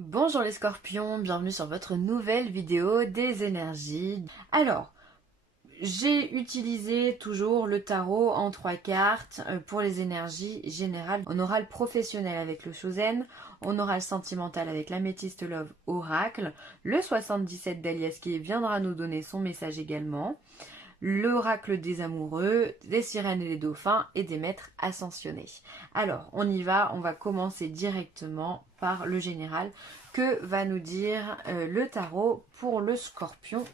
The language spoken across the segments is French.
Bonjour les scorpions, bienvenue sur votre nouvelle vidéo des énergies. Alors, j'ai utilisé toujours le tarot en 3 cartes pour les énergies générales. On aura le professionnel avec le Shosen, on aura le sentimental avec l'améthyste Love Oracle, le 77 d'Alias qui viendra nous donner son message également, l'oracle des amoureux, des sirènes et des dauphins et des maîtres ascensionnés. Alors, on y va, on va commencer directement par le général. Que va nous dire le tarot pour le scorpion?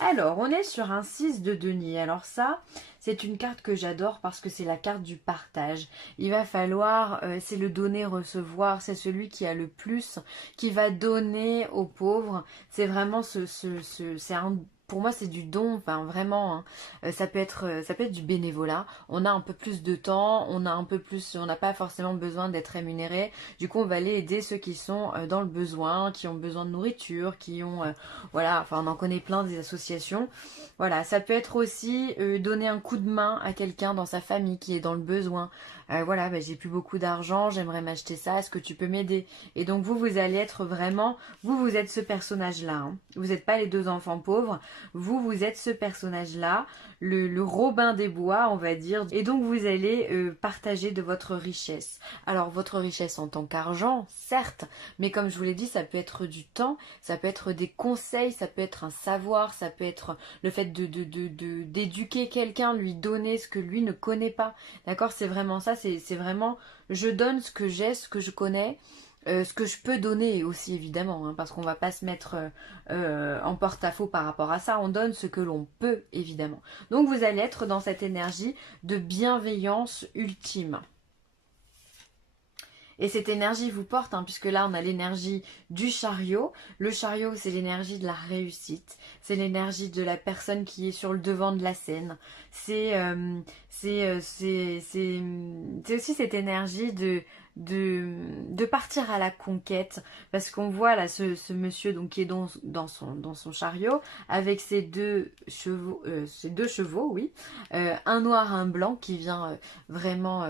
Alors, on est sur un 6 de denier. Alors ça, c'est une carte que j'adore parce que c'est la carte du partage. Il va falloir, c'est le donner-recevoir, c'est celui qui a le plus, qui va donner aux pauvres. C'est vraiment c'est un pour moi, c'est du don, enfin vraiment, hein. Ça peut être du bénévolat. On a un peu plus de temps, on a un peu plus, on n'a pas forcément besoin d'être rémunéré. Du coup, on va aller aider ceux qui sont dans le besoin, qui ont besoin de nourriture, qui ont, voilà, enfin, on en connaît plein des associations. Voilà, ça peut être aussi donner un coup de main à quelqu'un dans sa famille qui est dans le besoin. Voilà, bah, j'ai plus beaucoup d'argent, j'aimerais m'acheter ça, est-ce que tu peux m'aider? Et donc vous allez être vraiment, vous êtes ce personnage-là, hein. Vous n'êtes pas les deux enfants pauvres, vous êtes ce personnage-là, le Robin des Bois, on va dire. Et donc vous allez partager de votre richesse. Alors votre richesse en tant qu'argent, certes, mais comme je vous l'ai dit, ça peut être du temps, ça peut être des conseils, ça peut être un savoir, ça peut être le fait d'éduquer quelqu'un, lui donner ce que lui ne connaît pas. D'accord? C'est vraiment ça, c'est vraiment je donne ce que j'ai, ce que je connais. Ce que je peux donner aussi évidemment, hein, parce qu'on va pas se mettre en porte-à-faux par rapport à ça, on donne ce que l'on peut évidemment. Donc vous allez être dans cette énergie de bienveillance ultime. Et cette énergie vous porte, hein, puisque là on a l'énergie du chariot. Le chariot, c'est l'énergie de la réussite, c'est l'énergie de la personne qui est sur le devant de la scène. C'est aussi cette énergie de partir à la conquête, parce qu'on voit là ce monsieur donc, qui est dans son chariot avec ses deux chevaux, oui, un noir, un blanc qui vient vraiment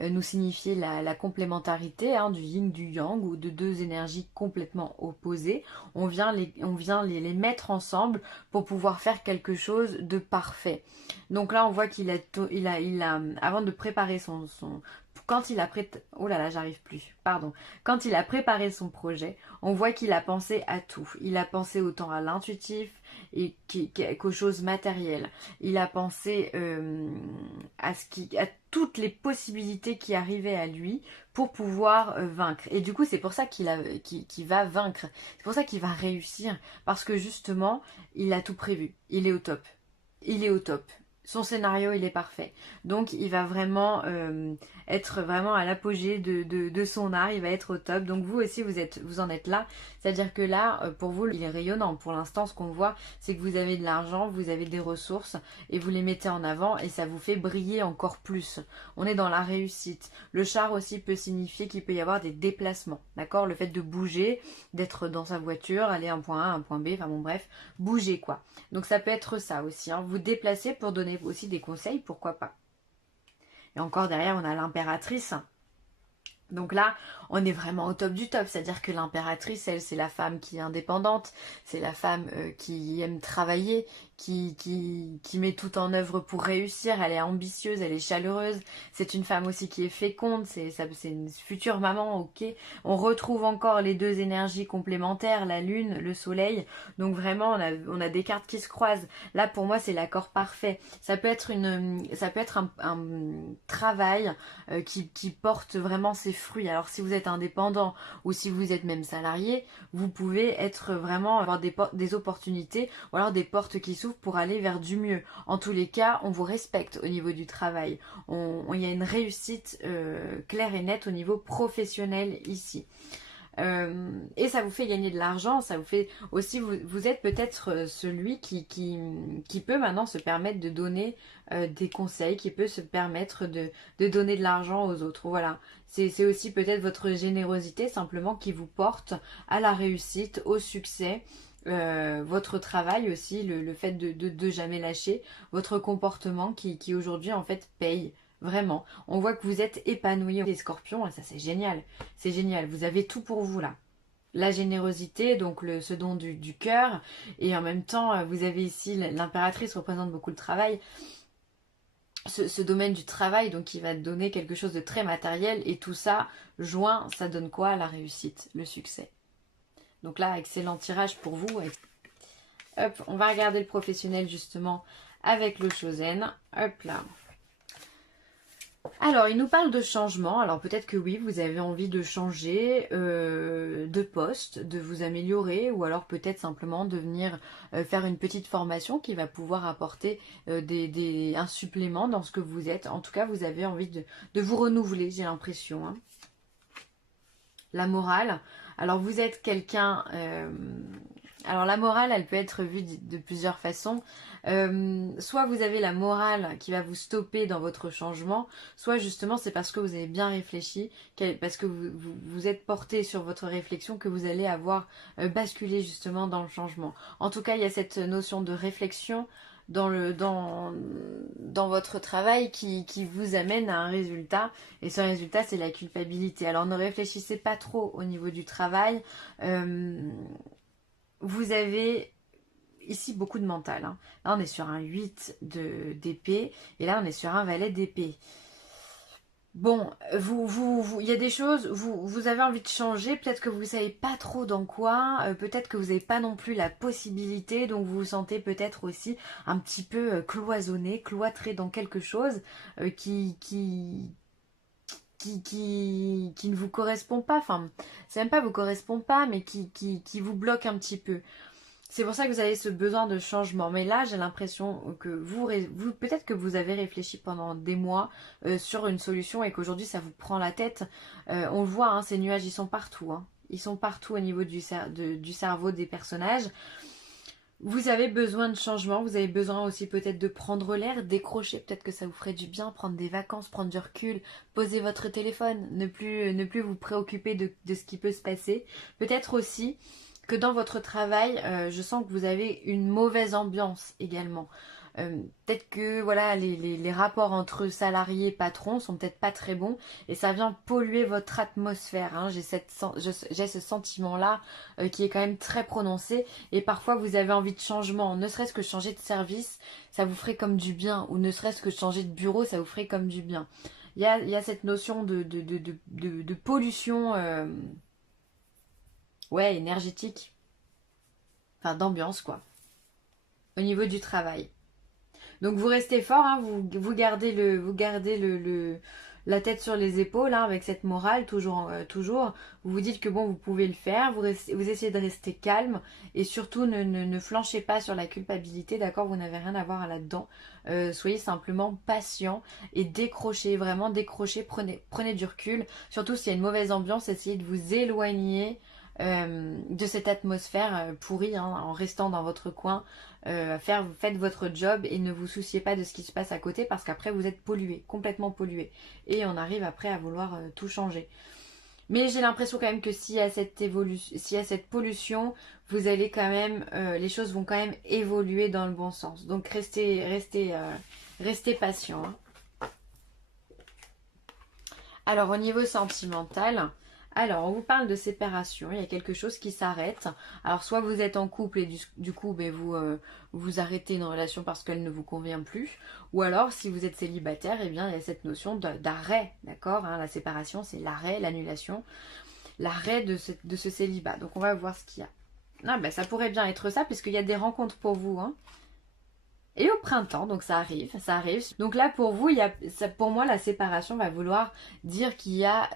nous signifier la complémentarité, hein, du yin, du yang, ou de deux énergies complètement opposées. On vient les mettre ensemble pour pouvoir faire quelque chose de parfait. Donc là, on voit avant de préparer quand il a oh là là, j'arrive plus. Pardon. Quand il a préparé son projet, on voit qu'il a pensé à tout. Il a pensé autant à l'intuitif et qu'aux choses matérielles. Il a pensé à toutes les possibilités qui arrivaient à lui pour pouvoir vaincre. Et du coup, c'est pour ça qu'il va vaincre. C'est pour ça qu'il va réussir. Parce que justement, il a tout prévu. Il est au top. Il est au top. Son scénario, il est parfait. Donc, il va vraiment être vraiment à l'apogée de son art. Il va être au top. Donc, vous aussi, vous en êtes là. C'est-à-dire que là, pour vous, il est rayonnant. Pour l'instant, ce qu'on voit, c'est que vous avez de l'argent, vous avez des ressources et vous les mettez en avant et ça vous fait briller encore plus. On est dans la réussite. Le char aussi peut signifier qu'il peut y avoir des déplacements. D'accord? Le fait de bouger, d'être dans sa voiture, aller un point A, un point B, enfin bon, bref, bouger quoi. Donc, ça peut être ça aussi, hein. Vous déplacer pour donner aussi des conseils, pourquoi pas. Et encore derrière, on a l'impératrice. Donc là, on est vraiment au top du top, c'est-à-dire que l'impératrice, elle, c'est la femme qui est indépendante, c'est la femme qui aime travailler, qui met tout en œuvre pour réussir, elle est ambitieuse, elle est chaleureuse, c'est une femme aussi qui est féconde, c'est une future maman, ok. On retrouve encore les deux énergies complémentaires, la lune, le soleil, donc vraiment on a des cartes qui se croisent. Là pour moi c'est l'accord parfait, ça peut être un travail qui porte vraiment ses fruits. Alors si vous êtes indépendant ou si vous êtes même salarié, vous pouvez être vraiment avoir des opportunités ou alors des portes qui s'ouvrent pour aller vers du mieux. En tous les cas, on vous respecte au niveau du travail. Il y a une réussite claire et nette au niveau professionnel ici. Et ça vous fait gagner de l'argent, ça vous fait aussi, vous êtes peut-être celui qui peut maintenant se permettre de donner des conseils, qui peut se permettre de donner de l'argent aux autres. Voilà, c'est aussi peut-être votre générosité simplement qui vous porte à la réussite, au succès. Votre travail aussi, le fait de jamais lâcher, votre comportement qui aujourd'hui en fait paye. Vraiment, on voit que vous êtes épanoui les scorpions et ça c'est génial. C'est génial, vous avez tout pour vous là. la générosité, donc ce don du cœur, et en même temps, vous avez ici l'impératrice représente beaucoup le travail, ce domaine du travail, donc qui va donner quelque chose de très matériel, et tout ça, joint, ça donne quoi? La réussite, le succès. Donc là, excellent tirage pour vous. Hop, on va regarder le professionnel justement avec le Chosen. Hop là. Alors, il nous parle de changement. Alors, peut-être que oui, vous avez envie de changer de poste, de vous améliorer, ou alors peut-être simplement de venir faire une petite formation qui va pouvoir apporter un supplément dans ce que vous êtes. En tout cas, vous avez envie de vous renouveler, j'ai l'impression. Hein. La morale. Alors, vous êtes quelqu'un... alors, la morale, elle peut être vue de plusieurs façons. Soit vous avez la morale qui va vous stopper dans votre changement, soit justement c'est parce que vous avez bien réfléchi, parce que vous êtes porté sur votre réflexion que vous allez avoir basculé justement dans le changement. En tout cas, il y a cette notion de réflexion dans votre travail qui vous amène à un résultat, et ce résultat c'est la culpabilité. Alors ne réfléchissez pas trop au niveau du travail. Vous avez ici beaucoup de mental. Hein. Là on est sur un 8 d'épée et là on est sur un valet d'épée. Bon, il y a des choses, vous avez envie de changer, peut-être que vous ne savez pas trop dans quoi, peut-être que vous n'avez pas non plus la possibilité, donc vous vous sentez peut-être aussi un petit peu cloisonné, cloîtré dans quelque chose qui ne vous correspond pas, enfin, c'est même pas vous correspond pas, mais qui vous bloque un petit peu. C'est pour ça que vous avez ce besoin de changement. Mais là, j'ai l'impression que vous peut-être que vous avez réfléchi pendant des mois sur une solution et qu'aujourd'hui, ça vous prend la tête. On le voit, hein, ces nuages, ils sont partout. Hein. Ils sont partout au niveau du cerveau des personnages. Vous avez besoin de changement. Vous avez besoin aussi peut-être de prendre l'air, décrocher. Peut-être que ça vous ferait du bien, prendre des vacances, prendre du recul, poser votre téléphone, ne plus vous préoccuper de ce qui peut se passer. Peut-être aussi que dans votre travail, je sens que vous avez une mauvaise ambiance également. Peut-être que voilà, les rapports entre salariés et patrons sont peut-être pas très bons et ça vient polluer votre atmosphère. Hein. J'ai ce sentiment-là qui est quand même très prononcé et parfois vous avez envie de changement. Ne serait-ce que changer de service, ça vous ferait comme du bien, ou ne serait-ce que changer de bureau, ça vous ferait comme du bien. Il y a cette notion de pollution... ouais, énergétique. Enfin, d'ambiance, quoi. Au niveau du travail. Donc, vous restez fort, hein, vous gardez la tête sur les épaules, hein, avec cette morale, toujours. Vous vous dites que bon, vous pouvez le faire, vous essayez de rester calme, et surtout, ne flanchez pas sur la culpabilité, d'accord? Vous n'avez rien à voir là-dedans. Soyez simplement patient et décrochez, vraiment décrochez, prenez du recul. Surtout s'il y a une mauvaise ambiance, essayez de vous éloigner de cette atmosphère pourrie, hein, en restant dans votre coin. Faites votre job et ne vous souciez pas de ce qui se passe à côté, parce qu'après vous êtes pollué, complètement pollué, et on arrive après à vouloir tout changer. Mais j'ai l'impression quand même que s'il y a cette pollution, vous allez quand même, les choses vont quand même évoluer dans le bon sens. Donc restez patient. Hein. Alors au niveau sentimental, alors on vous parle de séparation, il y a quelque chose qui s'arrête. Alors soit vous êtes en couple et du coup ben, vous arrêtez une relation parce qu'elle ne vous convient plus. Ou alors si vous êtes célibataire, eh bien il y a cette notion d'arrêt, d'accord, hein. La séparation c'est l'arrêt, l'annulation, l'arrêt de ce célibat. Donc on va voir ce qu'il y a. Ah, ben, ça pourrait bien être ça puisqu'il y a des rencontres pour vous. Hein. Et au printemps, donc ça arrive. Donc là pour vous, pour moi la séparation va vouloir dire qu'il y a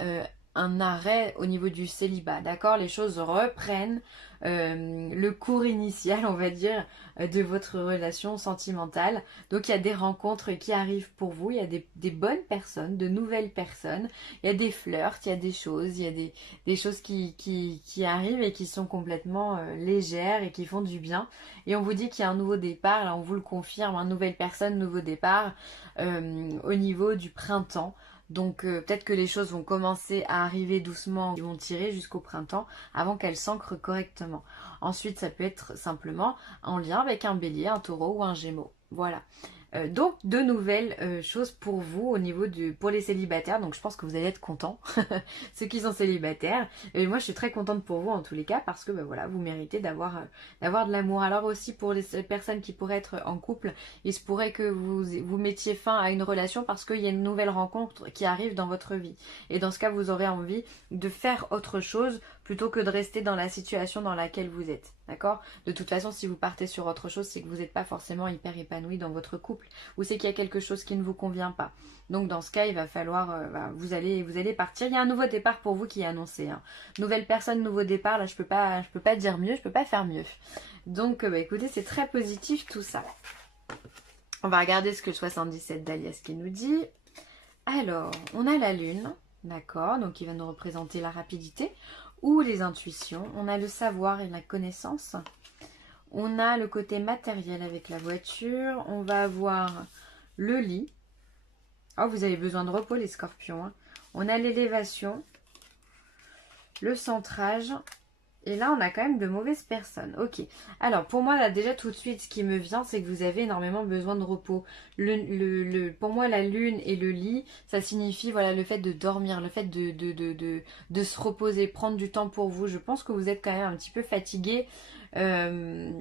un arrêt au niveau du célibat, d'accord? Les choses reprennent le cours initial, on va dire, de votre relation sentimentale. Donc il y a des rencontres qui arrivent pour vous, il y a des bonnes personnes, de nouvelles personnes, il y a des flirts, il y a des choses, il y a des choses qui arrivent et qui sont complètement légères et qui font du bien. Et on vous dit qu'il y a un nouveau départ, là on vous le confirme, une nouvelle personne, nouveau départ au niveau du printemps. Donc peut-être que les choses vont commencer à arriver doucement, ils vont tirer jusqu'au printemps avant qu'elles s'ancrent correctement. Ensuite, ça peut être simplement en lien avec un bélier, un taureau ou un gémeaux. Voilà. Donc de nouvelles choses pour vous au niveau pour les célibataires. Donc je pense que vous allez être contents, ceux qui sont célibataires. Et moi je suis très contente pour vous en tous les cas parce que voilà, vous méritez d'avoir de l'amour. Alors aussi pour les personnes qui pourraient être en couple, il se pourrait que vous mettiez fin à une relation parce qu'il y a une nouvelle rencontre qui arrive dans votre vie. Et dans ce cas, vous aurez envie de faire autre chose plutôt que de rester dans la situation dans laquelle vous êtes. D'accord? De toute façon, si vous partez sur autre chose, c'est que vous n'êtes pas forcément hyper épanoui dans votre couple ou c'est qu'il y a quelque chose qui ne vous convient pas. Donc dans ce cas, il va falloir, vous allez partir. Il y a un nouveau départ pour vous qui est annoncé. Hein. Nouvelle personne, nouveau départ. Là, je peux pas dire mieux, je peux pas faire mieux. Donc, écoutez, c'est très positif tout ça. On va regarder ce que le 77 d'Alias qui nous dit. Alors, on a la lune, d'accord, donc il va nous représenter la rapidité ou les intuitions. On a le savoir et la connaissance. On a le côté matériel avec la voiture. On va avoir le lit. Oh, vous avez besoin de repos, les scorpions. Hein. On a l'élévation, le centrage. Et là, on a quand même de mauvaises personnes. Ok. Alors, pour moi, là, déjà, tout de suite, ce qui me vient, c'est que vous avez énormément besoin de repos. Pour moi, la lune et le lit, ça signifie, voilà, le fait de dormir, le fait de se reposer, prendre du temps pour vous. Je pense que vous êtes quand même un petit peu fatigué. Comme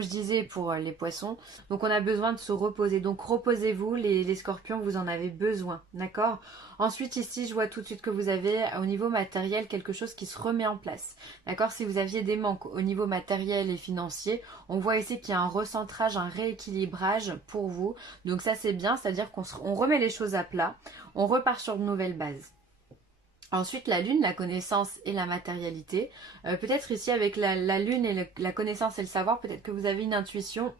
je disais pour les poissons, donc on a besoin de se reposer, donc reposez-vous les scorpions, vous en avez besoin, d'accord. Ensuite ici je vois tout de suite que vous avez au niveau matériel quelque chose qui se remet en place, d'accord. Si vous aviez des manques au niveau matériel et financier, on voit ici qu'il y a un recentrage, un rééquilibrage pour vous, donc ça c'est bien, c'est à dire qu'on remet les choses à plat, on repart sur de nouvelles bases. Ensuite, la lune, la connaissance et la matérialité. Peut-être ici avec la lune et la connaissance et le savoir, peut-être que vous avez une intuition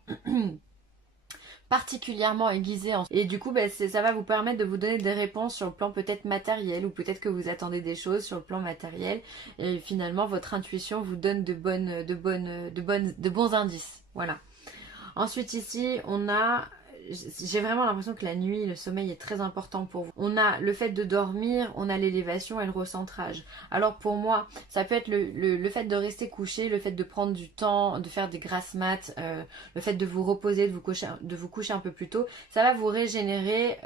particulièrement aiguisée. Et du coup, ça va vous permettre de vous donner des réponses sur le plan peut-être matériel ou peut-être que vous attendez des choses sur le plan matériel. Et finalement, votre intuition vous donne de bons indices. Voilà. Ensuite ici, j'ai vraiment l'impression que la nuit, le sommeil est très important pour vous. On a le fait de dormir, on a l'élévation et le recentrage. Alors pour moi, ça peut être le fait de rester couché, le fait de prendre du temps, de faire des grasses mat, le fait de vous reposer, de vous coucher un peu plus tôt. Ça va vous régénérer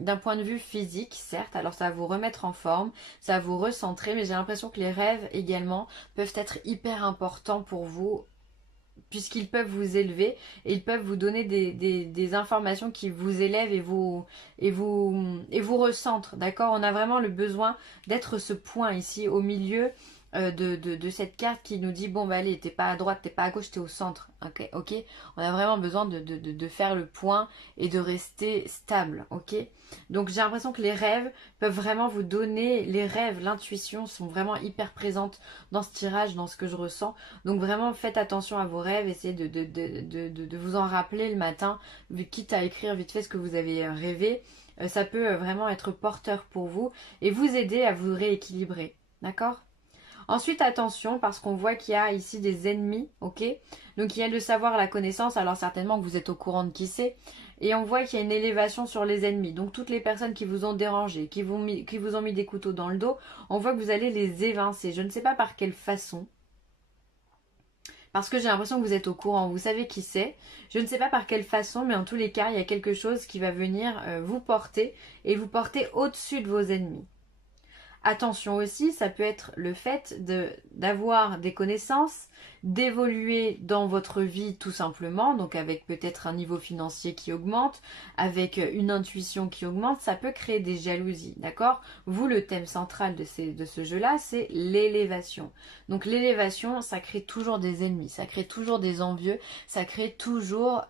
d'un point de vue physique, certes. Alors ça va vous remettre en forme, ça va vous recentrer, mais j'ai l'impression que les rêves également peuvent être hyper importants pour vous puisqu'ils peuvent vous élever et ils peuvent vous donner des informations qui vous élèvent et vous recentrent, d'accord. On a vraiment le besoin d'être ce point ici au milieu de cette carte qui nous dit bon bah allez, t'es pas à droite, t'es pas à gauche, t'es au centre, ok. On a vraiment besoin de faire le point et de rester stable, ok. Donc j'ai l'impression que les rêves peuvent vraiment vous donner, les rêves, l'intuition sont vraiment hyper présentes dans ce tirage, dans ce que je ressens. Donc vraiment faites attention à vos rêves, essayez de vous en rappeler le matin, quitte à écrire vite fait ce que vous avez rêvé. Ça peut vraiment être porteur pour vous et vous aider à vous rééquilibrer, d'accord. Ensuite, attention, parce qu'on voit qu'il y a ici des ennemis, ok. Donc il y a le savoir, la connaissance, alors certainement que vous êtes au courant de qui c'est. Et on voit qu'il y a une élévation sur les ennemis. Donc toutes les personnes qui vous ont dérangé, qui vous ont mis des couteaux dans le dos, on voit que vous allez les évincer. Je ne sais pas par quelle façon. Parce que j'ai l'impression que vous êtes au courant, vous savez qui c'est. Je ne sais pas par quelle façon, mais en tous les cas, il y a quelque chose qui va venir vous porter et vous porter au-dessus de vos ennemis. Attention aussi, ça peut être le fait d'avoir des connaissances, d'évoluer dans votre vie tout simplement, donc avec peut-être un niveau financier qui augmente, avec une intuition qui augmente, ça peut créer des jalousies, d'accord. Vous, le thème central de ce jeu-là, c'est l'élévation. Donc l'élévation, ça crée toujours des ennemis, ça crée toujours des envieux, ça crée toujours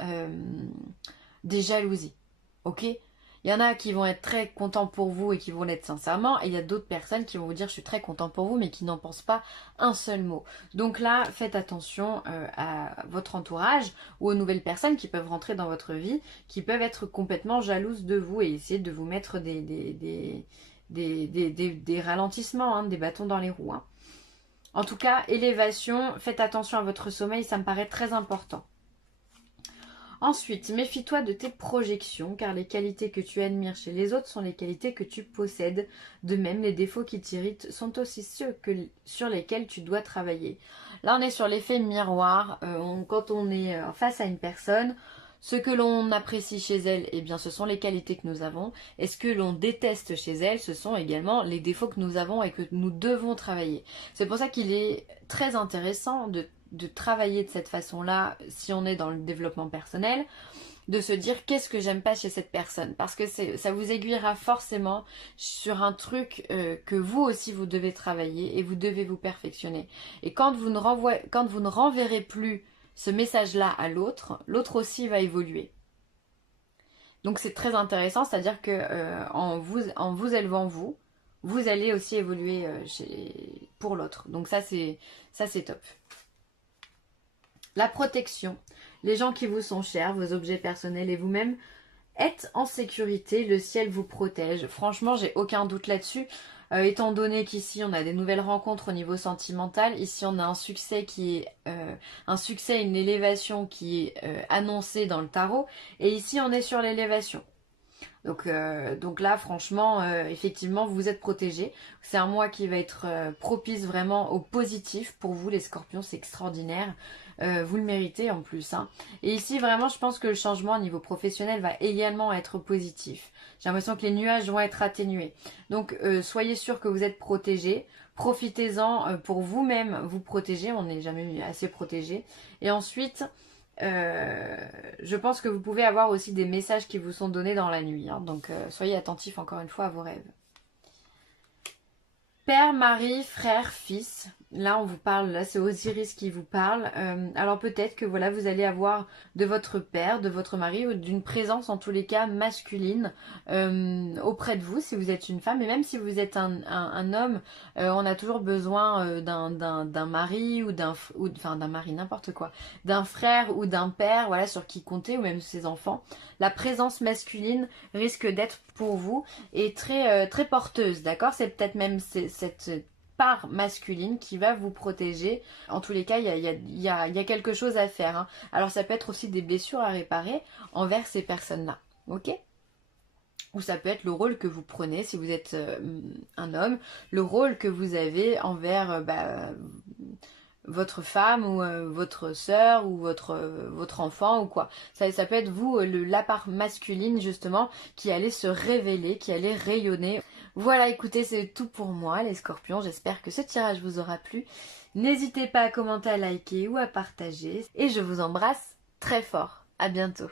des jalousies, ok. Il y en a qui vont être très contents pour vous et qui vont l'être sincèrement. Et il y a d'autres personnes qui vont vous dire je suis très content pour vous mais qui n'en pensent pas un seul mot. Donc là, faites attention à votre entourage ou aux nouvelles personnes qui peuvent rentrer dans votre vie, qui peuvent être complètement jalouses de vous et essayer de vous mettre des ralentissements, hein, des bâtons dans les roues. Hein. En tout cas, élévation, faites attention à votre sommeil, ça me paraît très important. Ensuite, méfie-toi de tes projections, car les qualités que tu admires chez les autres sont les qualités que tu possèdes. De même, les défauts qui t'irritent sont aussi ceux sur lesquels tu dois travailler. Là, on est sur l'effet miroir. Quand on est face à une personne, Ce que l'on apprécie chez elle, eh bien, ce sont les qualités que nous avons. Et ce que l'on déteste chez elle, ce sont également les défauts que nous avons et que nous devons travailler. C'est pour ça qu'il est très intéressant de travailler de cette façon-là, si on est dans le développement personnel, de se dire qu'est-ce que j'aime pas chez cette personne, parce que ça vous aiguillera forcément sur un truc que vous aussi vous devez travailler et vous devez vous perfectionner. Et quand vous ne renverrez plus ce message-là à l'autre, l'autre aussi va évoluer. Donc c'est très intéressant, c'est-à-dire que en vous élevant vous allez aussi évoluer pour l'autre. Donc ça c'est top. La protection, les gens qui vous sont chers, vos objets personnels et vous-même êtes en sécurité, le ciel vous protège. Franchement, j'ai aucun doute là-dessus. Étant donné qu'ici on a des nouvelles rencontres au niveau sentimental, ici on a un succès une élévation qui est annoncée dans le tarot, et ici on est sur l'élévation. Donc là, franchement, effectivement, vous êtes protégés. C'est un mois qui va être propice vraiment au positif pour vous, les scorpions, c'est extraordinaire. Vous le méritez en plus. Hein. Et ici, vraiment, je pense que le changement au niveau professionnel va également être positif. J'ai l'impression que les nuages vont être atténués. Donc, soyez sûr que vous êtes protégés. Profitez-en pour vous-même vous protéger. On n'est jamais assez protégé. Et ensuite... je pense que vous pouvez avoir aussi des messages qui vous sont donnés dans la nuit. Hein, donc soyez attentifs encore une fois à vos rêves. Père, mari, frère, fils. Là, on vous parle, là, c'est Osiris qui vous parle. Alors peut-être que voilà, vous allez avoir de votre père, de votre mari, ou d'une présence en tous les cas masculine auprès de vous, si vous êtes une femme. Et même si vous êtes un homme, on a toujours besoin d'un mari ou d'un mari, n'importe quoi, d'un frère ou d'un père, voilà, sur qui compter, ou même ses enfants. La présence masculine risque d'être pour vous et très porteuse, d'accord? C'est peut-être même cette part masculine qui va vous protéger. En tous les cas, il y a quelque chose à faire. Hein. Alors ça peut être aussi des blessures à réparer envers ces personnes-là, ok? Ou ça peut être le rôle que vous prenez si vous êtes un homme, le rôle que vous avez envers votre femme ou votre soeur ou votre enfant ou quoi. Ça peut être vous, la part masculine justement, qui allait se révéler, qui allait rayonner. Voilà, écoutez, c'est tout pour moi les scorpions. J'espère que ce tirage vous aura plu. N'hésitez pas à commenter, à liker ou à partager. Et je vous embrasse très fort. À bientôt.